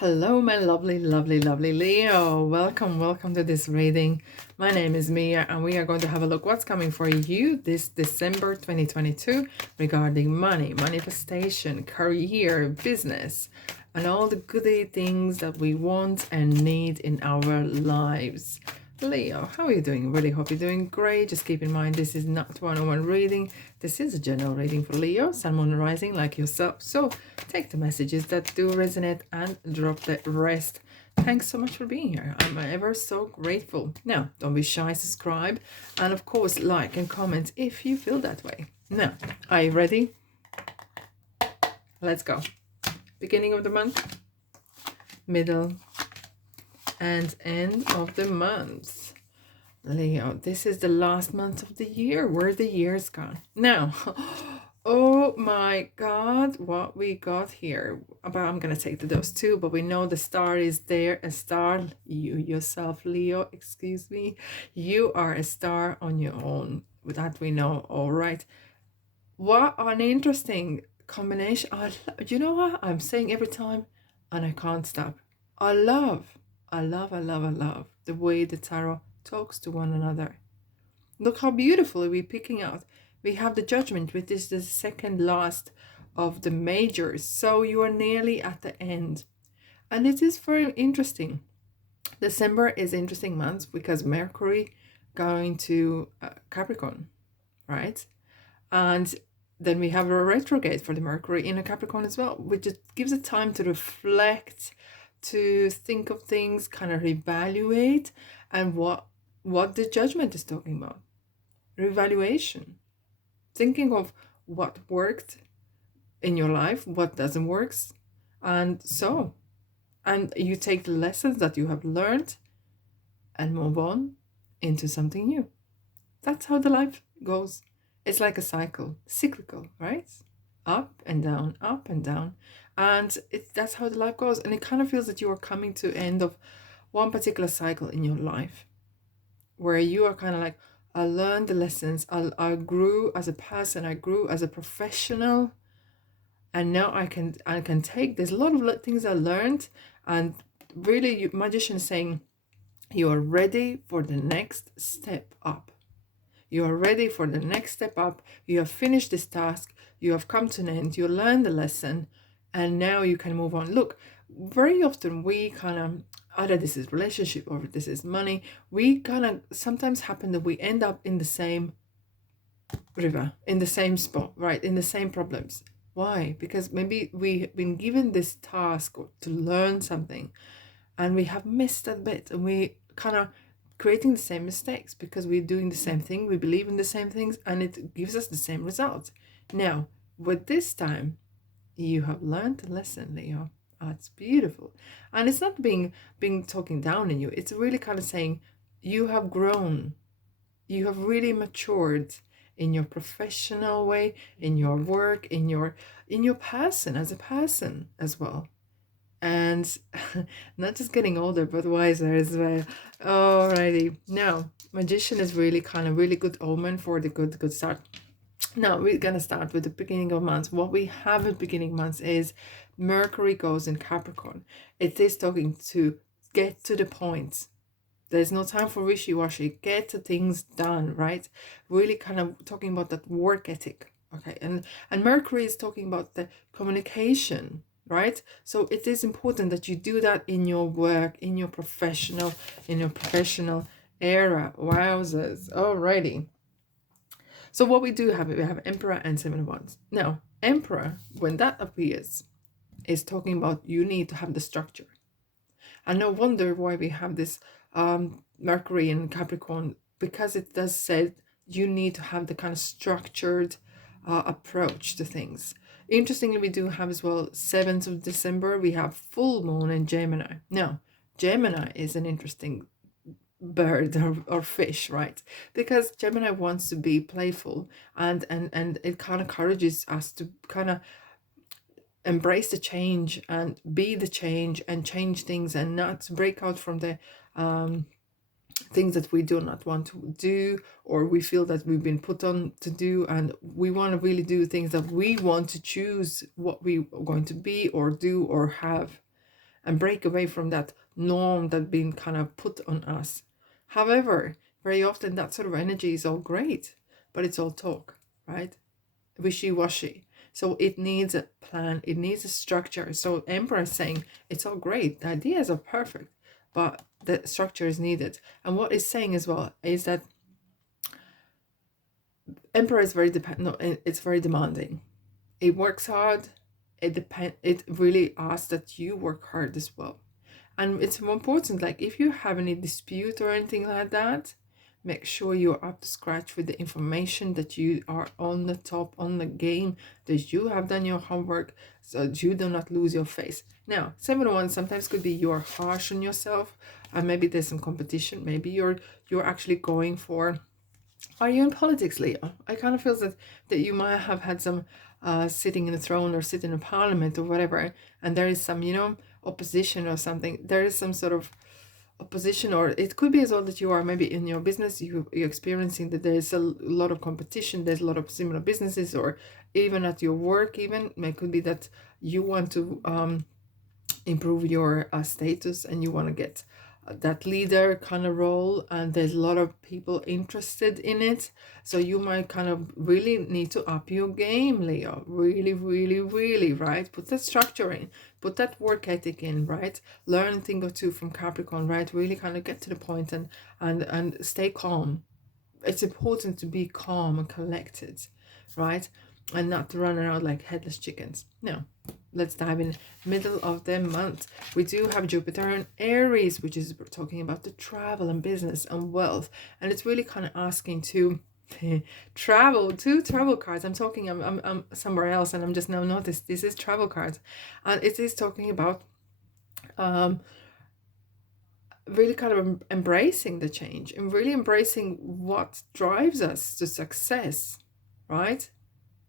Hello, my lovely, lovely, lovely Leo. Welcome to this reading. My name is Mia, and we are going to have a look what's coming for you this December 2022 regarding money, manifestation, career, business, and all the goody things that we want and need in our lives. Leo, how are you doing? Really hope you're doing great. Just keep in mind this is not one-on-one reading. This is a general reading for Leo, Sun, Moon, Rising like yourself. So take the messages that do resonate and drop the rest. Thanks so much for being here. I'm ever so grateful. Now, don't be shy, subscribe, and of course, like and comment if you feel that way. Now, are you ready? Let's go. Beginning of the month, middle, and end of the month. Leo, this is the last month of the year. Where the year's gone. Now, oh my God, what we got here. But I'm going to take the dose too, but we know the star is there. A star, you yourself, Leo, excuse me. You are a star on your own. That we know, all right. What an interesting combination. You know what I'm saying every time, and I can't stop. I love the way the tarot talks to one another. Look how beautifully we're picking out. We have the Judgment, which is the second last of the majors. So you are nearly at the end. And it is very interesting. December is interesting month because Mercury going to Capricorn, right? And then we have a retrograde for the Mercury in a Capricorn as well, which just gives it time to reflect, to think of things, kind of reevaluate, and what the Judgment is talking about. Reevaluation. Thinking of what worked in your life, what doesn't work, and you take the lessons that you have learned and move on into something new. That's how the life goes. It's like a cycle, cyclical, right? Up and down, up and down. And that's how the life goes. And it kind of feels that you are coming to end of one particular cycle in your life where you are kind of like, I learned the lessons, I grew as a person, I grew as a professional, and now I can take, there's a lot of things I learned, and really, Magician is saying, you are ready for the next step up. You are ready for the next step up. You have finished this task. You have come to an end. You learned the lesson. And now you can move on. Look, very often we kind of, either this is relationship or this is money, we kind of sometimes happen that we end up in the same river, in the same spot, right? In the same problems. Why? Because maybe we've been given this task to learn something and we have missed that bit, and we kind of creating the same mistakes because we're doing the same thing, we believe in the same things, and it gives us the same results. Now, with this time, you have learned the lesson, Leo. Oh, it's beautiful. And it's not being talking down on you. It's really kind of saying you have grown. You have really matured in your professional way, in your work, in your person, as a person as well. And not just getting older, but wiser as well. Alrighty. Now, Magician is really kind of really good omen for the good start. Now, we're going to start with the beginning of months. What we have at beginning months is Mercury goes in Capricorn. It is talking to get to the point. There's no time for wishy-washy. Get the things done, right? Really kind of talking about that work ethic. Okay, and Mercury is talking about the communication, right? So it is important that you do that in your work, in your professional era. Wowzers. Alrighty. So what we do have, we have Emperor and Seven of Wands. Now, Emperor, when that appears, is talking about you need to have the structure. And no wonder why we have this Mercury in Capricorn, because it does say you need to have the kind of structured approach to things. Interestingly, we do have as well 7th of December, we have full moon in Gemini. Now, Gemini is an interesting bird or fish, right? Because Gemini wants to be playful, and it kind of encourages us to kind of embrace the change and be the change and change things, and not break out from the things that we do not want to do, or we feel that we've been put on to do, and we want to really do things that we want to choose what we are going to be or do or have. and break away from that norm that's been kind of put on us. However, very often that sort of energy is all great, but it's all talk, right? Wishy-washy. So it needs a plan, it needs a structure. So Emperor is saying it's all great, the ideas are perfect, but the structure is needed. And what it's saying as well is that Emperor is very it's very demanding. It works hard. It really asks that you work hard as well. And it's more important, like if you have any dispute or anything like that, make sure you're up to scratch with the information, that you are on the top, on the game, that you have done your homework, so that you do not lose your face. Now, 7-1 sometimes could be you're harsh on yourself, and maybe there's some competition. Maybe you're actually going for. Are you in politics, Leo? I kind of feel that you might have had some sitting in a throne or sitting in a parliament or whatever, and there is some, opposition or something. There is some sort of opposition, or it could be as well that you are maybe in your business, you're experiencing that there's a lot of competition, there's a lot of similar businesses, or even at your work, even it could be that you want to improve your status, and you want to get that leader kind of role, and there's a lot of people interested in it. So you might kind of really need to up your game, Leo. Really, really, really, right? Put that structure in, put that work ethic in, right? Learn a thing or two from Capricorn, right? Really kind of get to the point, and stay calm. It's important to be calm and collected, right? And not to run around like headless chickens. No. Let's dive in. Middle of the month, we do have Jupiter in Aries, which is talking about the travel and business and wealth, and it's really kind of asking to travel. Two travel cards. I'm somewhere else, and I'm just now noticed this is travel cards, and it is talking about really kind of embracing the change and really embracing what drives us to success, right?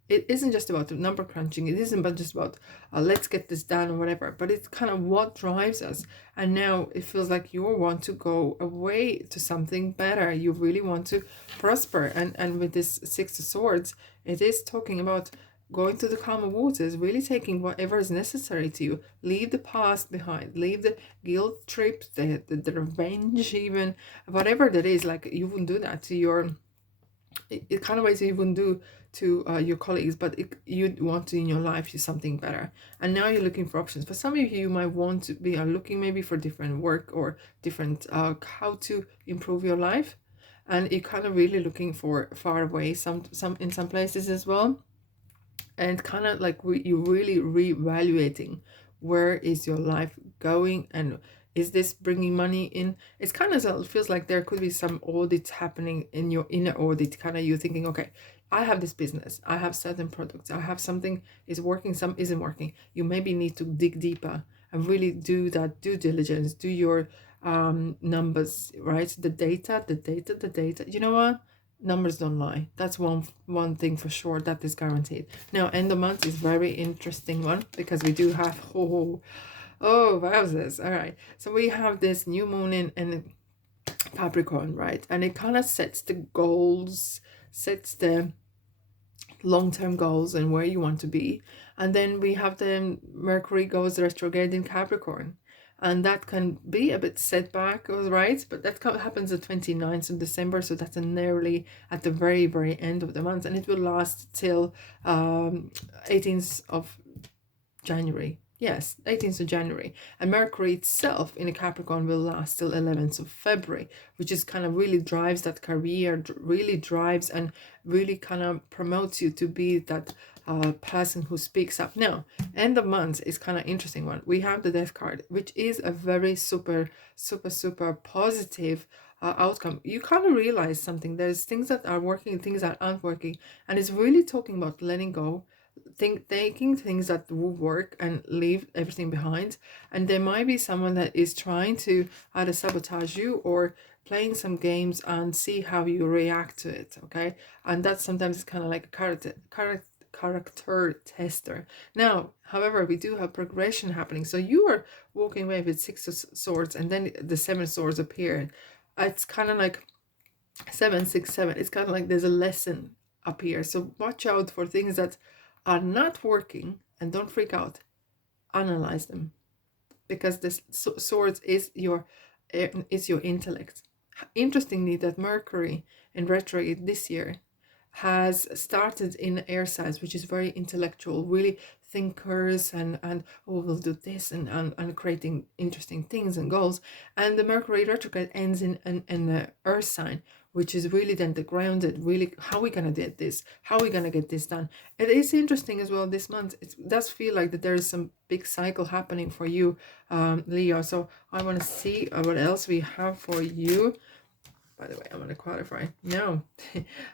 It isn't just about the number crunching. It isn't just about let's get this done or whatever, but it's kind of what drives us. And now it feels like you want to go away to something better. You really want to prosper. And with this Six of Swords, it is talking about going to the calmer waters, really taking whatever is necessary to you. Leave the past behind. Leave the guilt trip, the revenge, even whatever that is. Like, you wouldn't do that to your. It kind of ways you wouldn't do to your colleagues, but you'd want to in your life do something better. And now you're looking for options. For some of you might want to be looking maybe for different work or different how to improve your life, and you're kind of really looking for far away some in some places as well, and kind of like you're really reevaluating where is your life going, and is this bringing money in? It's kind of, it feels like there could be some audits happening in your inner audit, kind of you thinking, okay, I have this business, I have certain products, I have something is working, some isn't working. You maybe need to dig deeper and really do that due diligence, do your numbers, right? The data. You know what? Numbers don't lie. That's one thing for sure, that is guaranteed. Now, end of month is very interesting one, because we do have wowzers. All right, so we have this new moon in Capricorn, right? And it kind of sets the goals, sets the long-term goals and where you want to be. And then we have the Mercury goes retrograde in Capricorn, and that can be a bit setback, right? But that happens the 29th of December, so that's nearly at the very, very end of the month, and it will last till 18th of January. Yes, 18th of January. And Mercury itself in a Capricorn will last till 11th of February, which is kind of really drives that career, really drives and really kind of promotes you to be that person who speaks up. Now, end of month is kind of interesting one. We have the Death card, which is a very super positive outcome. You kind of realize something. There's things that are working, things that aren't working, and it's really talking about letting go, taking things that will work and leave everything behind. And there might be someone that is trying to either sabotage you or playing some games and see how you react to it, okay? And that sometimes is kind of like a character tester. Now, however, we do have progression happening. So you are walking away with Six of Swords, and then the Seven of Swords appear. It's kind of like 767. It's kind of like there's a lesson up here. So watch out for things that are not working, and don't freak out. Analyze them. because this swords is your intellect. Interestingly, that Mercury in retrograde this year has started in air signs, which is very intellectual, really thinkers, and oh, we'll do this, and creating interesting things and goals. And the Mercury retrograde ends in the earth sign, which is really then the grounded, really how we gonna get this, how we gonna get this done. It is interesting as well this month. It does feel like that there is some big cycle happening for you, Leo. So I want to see what else we have for you. By the way, I want to qualify. No,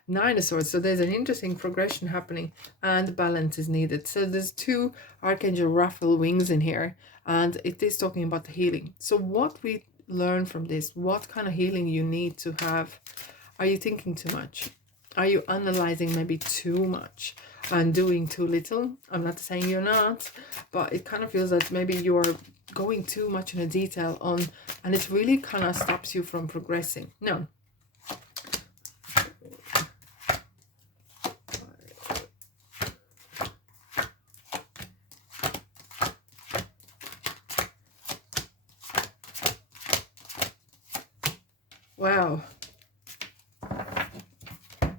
9 of Swords. So there's an interesting progression happening, and balance is needed. So there's 2 Archangel Raphael wings in here, and it is talking about the healing. So what we learn from this, what kind of healing you need to have. Are you thinking too much? Are you analyzing maybe too much and doing too little? I'm not saying you're not, but it kind of feels that maybe you're going too much in a detail on, and it really kind of stops you from progressing. No. Wow.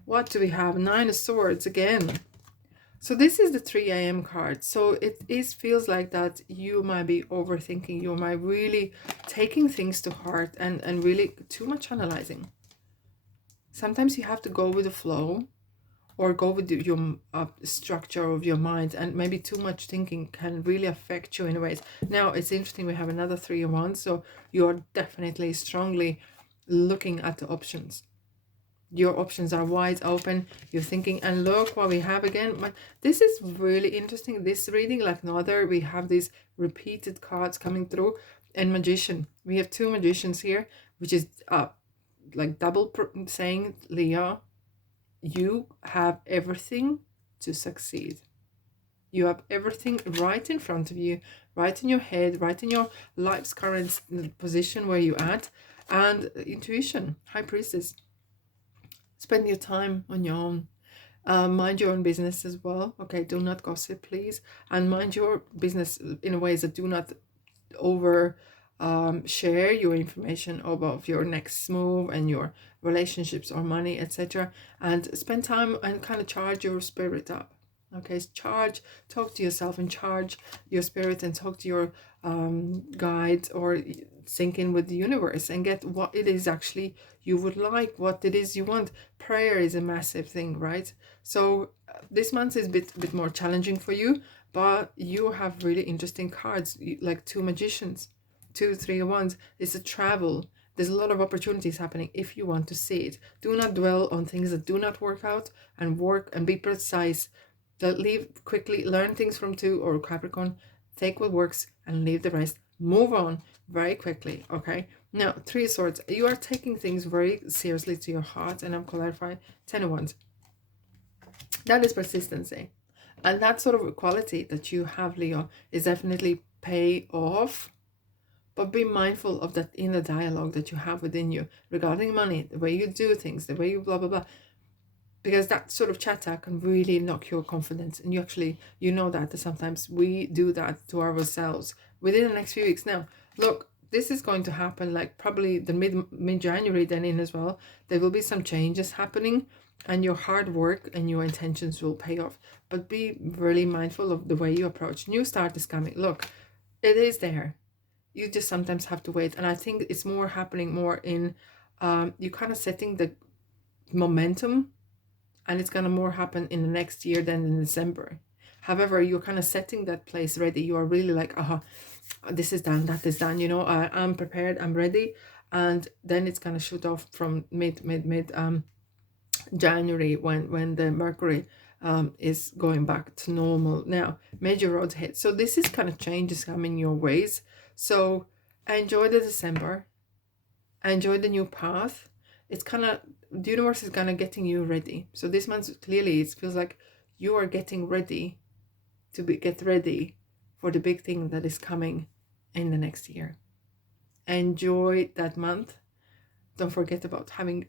What do we have? 9 of Swords again. So this is the 3 a.m. card. So it feels like that you might be overthinking. You might really taking things to heart and really too much analyzing. Sometimes you have to go with the flow, or go with your structure of your mind, and maybe too much thinking can really affect you in ways. Now it's interesting, we have another 3 of Wands, so you're definitely strongly looking at the options. Your options are wide open, you're thinking, and look what we have again. This is really interesting, this reading, like another, we have these repeated cards coming through. And Magician, we have 2 Magicians here, which is like double saying, Leo, you have everything to succeed. You have everything right in front of you, right in your head, right in your life's current position where you're at. And intuition, High Priestess. Spend your time on your own. Mind your own business as well. Okay, do not gossip, please. And mind your business in ways that do not over share your information about your next move and your relationships or money, etc. And spend time and kind of charge your spirit up. Okay, talk to yourself and charge your spirit, and talk to your guides, or sync in with the universe and get what it is actually you would like, what it is you want. Prayer is a massive thing, right? So this month is a bit more challenging for you, but you have really interesting cards, like 2 Magicians, 2 3 of Wands. It's a travel. There's a lot of opportunities happening if you want to see it. Do not dwell on things that do not work out, and work and be precise. Leave quickly, learn things from 2 or Capricorn, take what works and leave the rest. Move on very quickly, okay? Now, 3 of Swords, you are taking things very seriously to your heart, and I'm clarifying. 10 of Wands, that is persistency. And that sort of quality that you have, Leo, is definitely pay off. But be mindful of that inner dialogue that you have within you regarding money, the way you do things, the way you blah, blah, blah. Because that sort of chatter can really knock your confidence. And you know that sometimes we do that to ourselves within the next few weeks. Now, look, this is going to happen like probably the mid-January then in as well. There will be some changes happening, and your hard work and your intentions will pay off. But be really mindful of the way you approach. New start is coming. Look, it is there. You just sometimes have to wait. And I think it's more happening more in you kind of setting the momentum, and it's gonna more happen in the next year than in December. However, you're kind of setting that place ready. You are really like, this is done, that is done, you know, I'm prepared, I'm ready. And then it's gonna shoot off from mid January, when the Mercury is going back to normal. Now, major roads hit. So this is kind of changes coming your ways. So enjoy the December, enjoy the new path. It's kind of, the universe is kind of getting you ready. So this month, clearly, it feels like you are getting ready to get ready for the big thing that is coming in the next year. Enjoy that month. Don't forget about having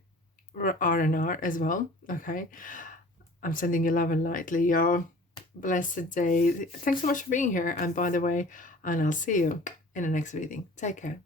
R&R as well, okay? I'm sending you love and light, Leo. Blessed day. Thanks so much for being here. And by the way, and I'll see you in the next reading. Take care.